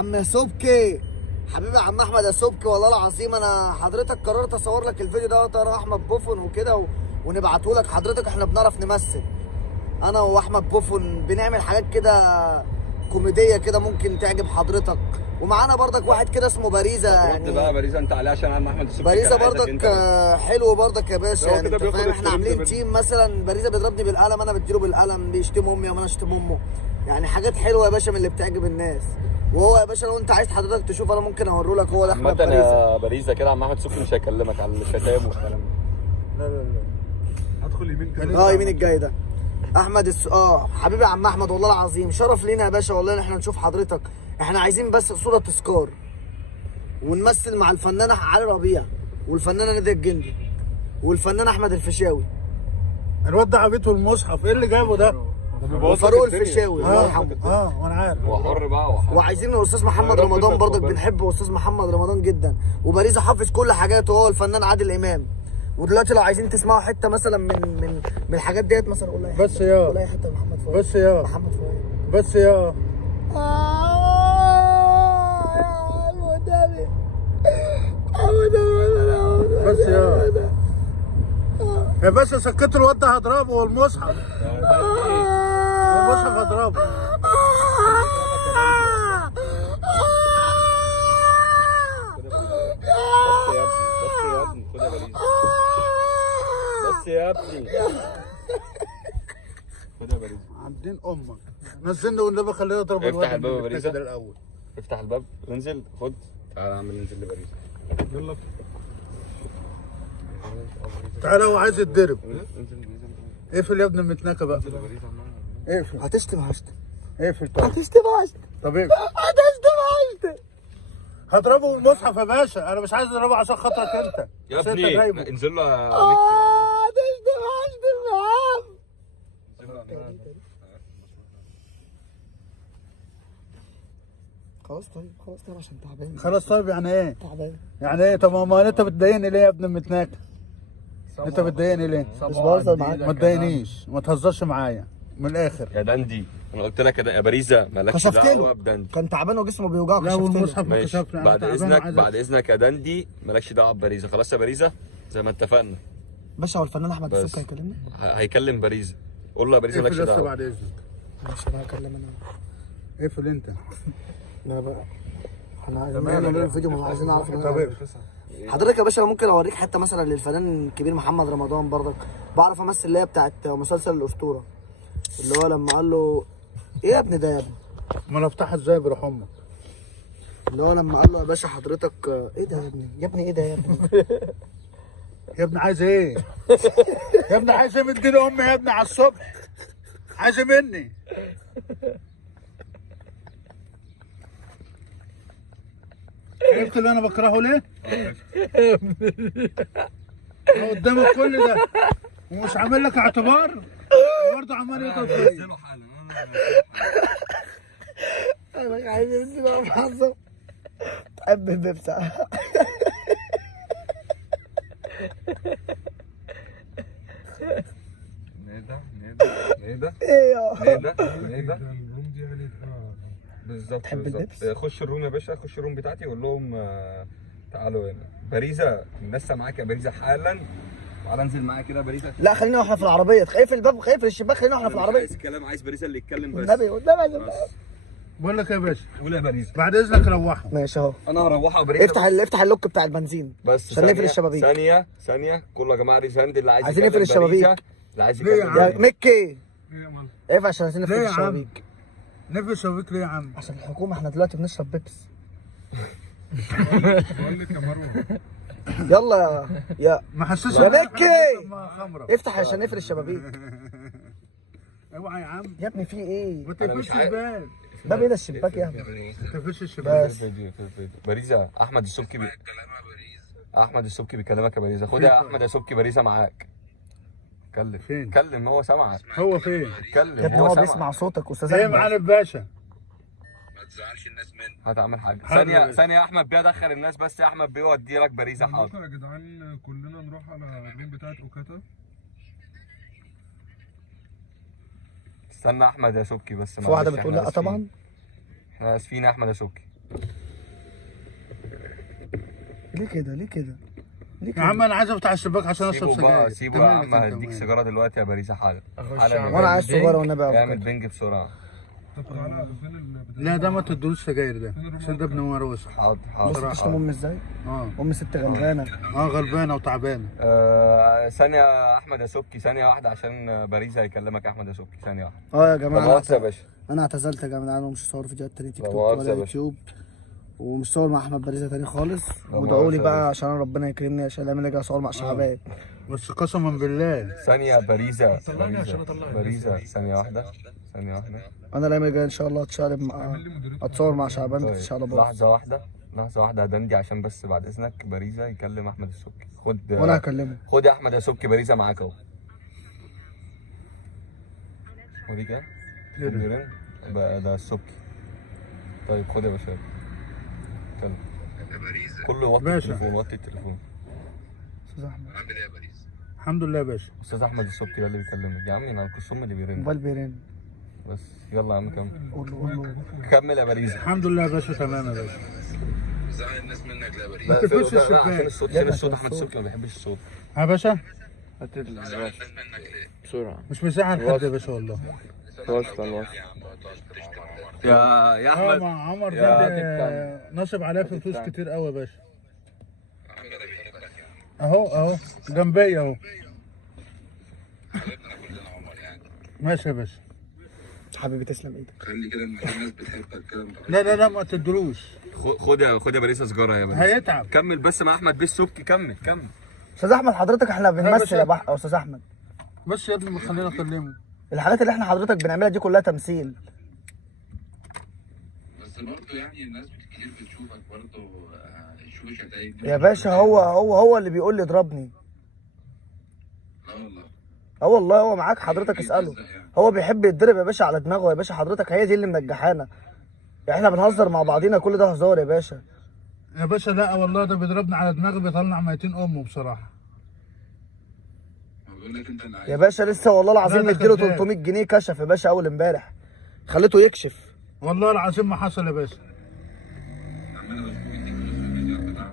عم سبكي، حبيبي يا عم احمد يا سبكي، والله العظيم انا حضرتك قررت اصور لك الفيديو ده ترى احمد بوفون وكده ونبعته لك. حضرتك احنا بنعرف نمثل، انا واحمد بوفون بنعمل حاجات كده كوميديه كده ممكن تعجب حضرتك. ومعانا برضك واحد كده اسمه باريزا. يعني بقى باريزا انت عليه عشان عم احمد السبكي. باريزا برضك حلو برضك يا باشا، يعني انت فاهم احنا عاملين تيم. مثلا باريزا بيضربني بالقلم، انا بديله بالقلم، بيشتم امي وانا اشتم امه. يعني حاجات حلوه يا باشا من اللي بتعجب الناس. وهو يا باشا لو انت عايز حضرتك تشوف انا ممكن اوريه لك. هو ده احمد باريزا. يا باريزا كده عم احمد السبكي مش هيكلمك على الشتام والكلام ده. لا هدخل يمين كده. يمين الجاي ده احمد حبيبي يا عم احمد، والله العظيم شرف لينا يا باشا والله ان احنا نشوف حضرتك. احنا عايزين بس صوره تذكار ونمثل مع الفنان علي ربيع والفنانه ناديه الجندي والفنان احمد الفيشاوي. الواد ده عبيته المصحف، ايه اللي جابه ده؟ وفاروق الفيشاوي الله يرحمه. وانا عارف. هو حر بقى وعايزين الاستاذ محمد رمضان برضك، بنحب استاذ محمد رمضان جدا. وباريزا حافظ كل حاجاته، هو الفنان عادل امام. ودلوقتي لو عايزين تسمعوا حته مثلا من الحاجات ديت مثلا قول لي بس يا قول لي حته محمد فؤاد. بس يا محمد فؤاد بس يا بس يا باشا سكتوا الواد ده هضربه، هو المصحف. المصحف هضربه. بس يا ابني خد يا باريزا. عندين امك نزلني والنبي خليني اضرب الواد. افتح الباب يا باريزا الاول. افتح الباب وانزل. خد تعالى اعمل ننزل لباريزا. يلا تعالى هو عايز يتضرب. اقفل يا ابن المتناكه بقى. اقفل. هتشتم اقفل. طب هتشتم طب اقفل. هتشتم هضربه بالمصحف يا باشا، انا مش عايز اضربه عشان خاطرك انت. يا عشان ابني انت جايبه. انزل له يا مكي. هتشتم يا عم. خلاص طيب عشان تعبان. خلاص طيب يعني ايه؟ تعبان يعني ايه؟ طب ما انت بتضايقني ليه يا ابن المتناكه؟ انت بتضايقني ليه؟ مش بهزر معاك. ما تضايقنيش، ما تهزرش معايا من الاخر. يا دندي انا قلت لك يا باريزا مالكش كشفت له. دعوه بدندي. كان تعبان وجسمه بيوجعه. لا كشفت له. والمصحف ما ماشي كشفش. أنا بعد تعبان اذنك وعايز بعد اذنك يا دندي مالكش دعوه بباريزا. خلاص يا باريزا زي ما اتفقنا. باشا هو الفنان احمد بس. السبكي هيكلمني؟ هيكلم باريزا. قول له يا باريزا مالكش اقفل بس دعوه. بعد اذنك. ماشي انا هكلم انا. اقفل انت. لا بقى احنا عايزين نعمل فيديو، ما عايزين نعرف طب اقفل. حضرتك يا باشا. انا ممكن اوريك حته مثلا للفنان الكبير محمد رمضان برضك. بعرف امثل اللي هي بتاعت مسلسل الاسطوره، اللي هو لما قال له ايه يا ابني ده يا ابني، ما انا افتحها ازاي بروح امك؟ اللي هو لما قال له يا باشا حضرتك ايه ده يا ابني، يا ابني ايه ده يا ابني. يا ابني عايز ايه؟ يا ابني عايز ايه؟ مديني امي يا ابني على الصبح. عايز ايه مني؟ عرفت اللي انا بكرهه ليه؟ أنا قدامك كل ده ومش عامل لك اعتبار وبرضه عمال يضرب فيا. انا عايز انت بقى محظوظ تحب البيبسي. نيدا ايه يا نيدا بالظبط. تحب اللبس؟ خش الروم يا باشا، خش الروم بتاعتي وقول لهم تعالوا هنا. باريزا الناس معاك يا باريزا حالا. تعالى انزل معايا كده يا باريزا. لا خلينا واحنا في العربيه. خايف الباب، خايف الشباك، خلينا واحنا في العربيه. عايز الكلام، عايز باريزا اللي يتكلم بس. والنبي والنبي. بقول لك يا باشا قول يا باريزا. بعد اذنك روحه. ماشي اهو. انا هروحها باريزا. افتح اللوك بتاع البنزين بس عشان نقفل الشبابيك. ثانية كله يا جماعة ريساند اللي عايز عايزين نقفل الشبابيك. اللي عايز ليه يا يكلم عم؟ يا مكي ليه يا مال؟ اقفل عشان عايزين نقفل ليه يا عم؟ الشبابيك. نقفل الشبابيك ليه يا عم؟ عشان الحكومه احنا دلوقتي بنشرب بيبس. بقول لك يا مروه يلا يا ما حسسش يا إن إحنا مكي بنشرب خمرة. افتح عشان نقفل الشبابيك. اوعى يا عم. يا ابني في ايه؟ ما تقفلش الباب. ده بين الشباك يا ابني. ما تقفلش الشباك. بس باريزا احمد السبكي احمد السبكي بيكلمك يا باريزا. خد يا احمد يا سبكي باريزا معاك. كلم فين؟ كلم هو سامعك. هو فين؟ كلم يا ابني هو هو سامعك. بيسمع صوتك استاذ ايه احمد. معانا الباشا؟ ما تزعلش الناس مني. هتعمل حاجه. حاضر يا ثانيه باشا. ثانيه يا احمد بيه ادخل الناس بس. يا احمد بيه ودي لك باريزا. حاضر. ممكن يا جدعان كلنا نروح على الروم بتاعت اوكاتا. استنى احمد يا سبكي بس. في واحده معلش، بتقول إحنا لا آسفين. طبعا. احنا اسفين يا احمد يا سبكي. ليه كده ليه كده ليه يا كده؟ عم انا عايز افتح الشباك عشان اشرب سيبه سجاير. بقى، سيبه يا تمام عم، انت هديك مالك. سيجاره دلوقتي يا باريزا حالا حالا. وانا عايز سجاره والنبي يا اعمل أبو بنج بسرعه. طب تعالى فين لا ده ما تدلوش سجاير ده، عشان ده ابن مروس. حاضر بص حاضر بتشتم امي ازاي؟ اه امي ست غلبانه. غلبانه وتعبانه. ثانيه يا احمد يا سبكي، ثانيه واحده عشان باريزا هيكلمك. احمد يا سبكي ثانيه واحده. اه يا لا جماعه مؤاخذه يا باشا. انا اعتزلت يا جماعه، ومش هصور فيديوهات تاني تيك لا توك مؤاخذة ولا يا باشا. يوتيوب، ومش صور مع احمد باريزا تاني خالص. لا وادعوا لي مؤاخذة يا بقى باشا. عشان ربنا يكرمني عشان الايام اللي جايه اصور مع شعبان. بس قسما بالله ثانيه باريزا. طلعني عشان اطلع باريزا ثانيه واحده. ثانيه واحده. انا الايام اللي جايه ان شاء الله هتشقلب مع اتصور مع شعبان طيب في شعبان. لحظه واحده، لحظه واحده هدندي عشان بس بعد اذنك باريزا يكلم احمد السبكي. خد وانا هكلمه. خد يا احمد يا سبكي، باريزا معاك اهو. ودي كده بيرن بقى ده السبكي. طيب خد يا باشا كلم. يا باريزا كله وطي باشا. التليفون، وطي التليفون. استاذ احمد عامل ايه يا باريزا؟ الحمد لله يا باشا. استاذ احمد السبكي ده اللي بيكلمك يا عمي، انا الكسوم اللي بيرن. موبايل بيرن. بس يلا يا عم كمل. قول له قول له. كمل يا باريزا. الحمد لله يا باشا تمام يا باشا. زعل الناس منك لا يا باريزا. لا تقفلش لا، الشباك. عشان الصوت، عشان الصوت احمد السبكي ما بيحبش الصوت. يا باشا زعل الناس منك ليه؟ مش مزعل حد يا باشا والله. يا اه احمد مع عمر يا ده نصب عليا فلوس كتير قوي يا باشا. ربنا بيحبك يا عم. اهو جنبي اهو. حبيبنا كلنا عمر يعني. ماشي يا باشا. حبيبي تسلم ايدك. خلي كده ان في ناس بتحبك كده. لا ما تدلوش. خد يا باريزا سجاره يا باريزا. هيتعب. كمل بس مع احمد بيه السبكي، كمل. استاذ احمد حضرتك احنا بنمثل باشا. يا استاذ احمد. بس يا ابني ما خلينا اكلمه. الحاجات اللي احنا حضرتك بنعملها دي كلها تمثيل. بس برضه يعني الناس كتير بتشوفك برضه يشوفوا شتايم. يا باشا هو اللي بيقول لي اضربني. لا والله. اه والله هو معاك حضرتك اساله. هو بيحب يتضرب يا باشا على دماغه يا باشا، حضرتك هي دي اللي منجحانا. احنا بنهزر مع بعضينا، كل ده هزار يا باشا. يا باشا لا والله ده بيضربني على دماغي، بيطلع ميتين امه بصراحه. بقول لك انت اللي عايز. يا باشا لسه والله العظيم لا ده مديله كذاب. 300 جنيه كشف يا باشا اول امبارح، خليته يكشف. والله العظيم ما حصل يا باشا. عم انا بشوفك اديك فلوس في الفيديو بتاعك.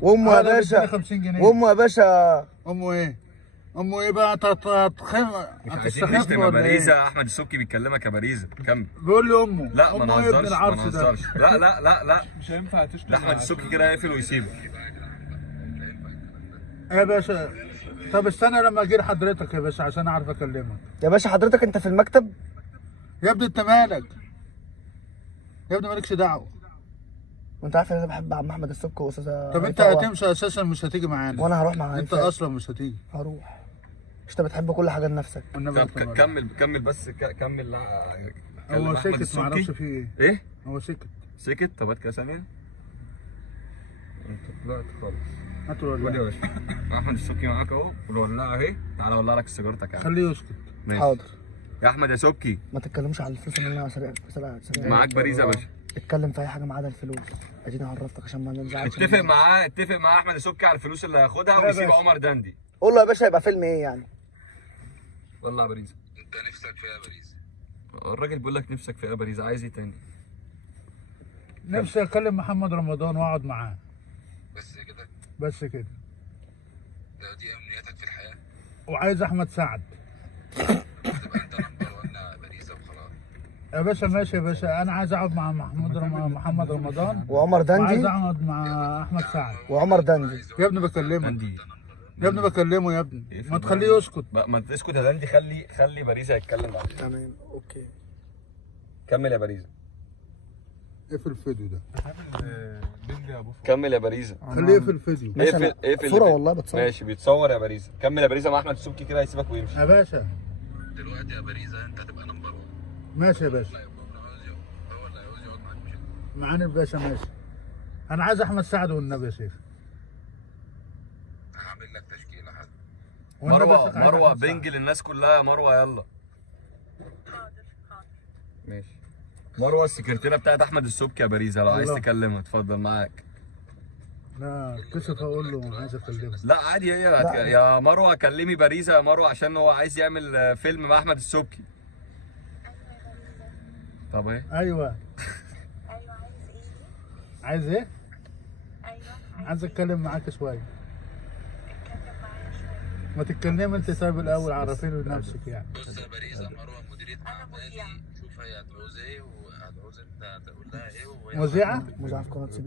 وامه يا ده بيديني باشا 50 جنيه. وامه يا باشا. امه ايه؟ امه ايه بقى؟ مش عايزين نشتم يا باريزا، احمد السبكي بيكلمك يا باريزا كمل. بيقول لي امه. لا ما امه ايه ابن نهزرش ما العرس ده؟ نهزرش. لا مش هينفع تشتم. ده احمد السبكي كده يقفل ويسيبك. يا باشا طب استنى لما اجي لحضرتك يا باشا عشان اعرف اكلمك. يا باشا حضرتك انت في المكتب. يا ابني انت مالك؟ يا ابني مالكش دعوه. وانت عارف ان انا بحب عم احمد السبكي واستاذ. طب انت هتمشي اساسا مش هتيجي معانا. وانا هروح مع انت هيفاء. اصلا مش هتيجي. هروح. مش انت بتحب كل حاجه لنفسك. والنبي طب انت مالك. كمل بس كمل. هو أحمد سكت السبكي. معرفش فيه ايه. ايه؟ هو سكت. سكت. طب هات كده ثانيه. انت طلعت خالص. هاتوا خد يا ولا باشا احمد السبكي معاك اهو، والولاعه اهي. تعالى اولع لك سيجارتك يا عم. خليه يسكت. ماشي. حاضر. يا احمد يا سبكي ما تتكلمش على الفلوس اللي انا سرقها. معاك باريزا يا باشا. اتكلم في اي حاجه ما عدا الفلوس. اديني عرفتك عشان ما نزعلش. اتفق مع احمد السبكي على الفلوس اللي هياخدها يا ويسيب باشا. عمر دندي. قول له يا باشا يبقى فيلم ايه يعني. والله يا باريزا انت نفسك فيها يا باريزا. الراجل بيقول لك نفسك في ايه يا باريزا، عايز ايه تاني؟ نفسي اكلم محمد رمضان واقعد معاه. بس كده. بس كده. دي امنياتك في الحياه. وعايز احمد سعد. تبقى انت نمبر 1 يا باريزا وخلاص. يا باشا ماشي يا باشا، انا عايز اقعد مع محمد رمضان وعمر وعايز دندي. اقعد مع احمد سعد. وعمر دندي. يا ابني بكلمه. دندي يا ابني بكلمه يا ابني. ما تخليه يسكت. ما تسكت يا دندي، خلي باريزا يتكلم معاك. تمام اوكي. كمل يا باريزا. اقفل الفيديو ده. بنج يا ابو كمل يا باريزا. خليه يقفل الفيديو. ماشي، اقفل صورة والله بتصور. ماشي بيتصور يا باريزا. كمل يا باريزا مع احمد السبكي كده هيسيبك ويمشي. يا باشا دلوقتي يا باريزا انت هتبقى نمبر 1. ماشي يا باشا. هو اللي عاوز يقعد معاك مش انت. معانا الباشا ماشي. انا عايز احمد سعد والنبي يا شيخ. هعمل لك تشكيله حد. والنبي يا شيخ عايز مروه أحمد سعد. بنج للناس كلها يا مروه يلا. ماشي. مروه السكرتيره بتاعت احمد السبكي يا باريزا، لو عايز الله. تكلمه اتفضل معاك. لا كسف اقول له عايز اكلمه. لا عادي يا مروه كلمي باريزا يا مروه عشان هو عايز يعمل فيلم مع احمد السبكي. طب ايه؟ ايوه. ايوه عايز ايه؟ عايز ايه؟ ايوه عايز اتكلم معاك شويه. ما تتكلمي انت طيب الاول، عرفيني بنفسك يعني. بص يا باريزة، مروه مديريه اعمالي، شوف هي هتعوز ايه وهتعوز انت تقول لها ايه وهي مذيعه؟ مذيعة في قناة سي بي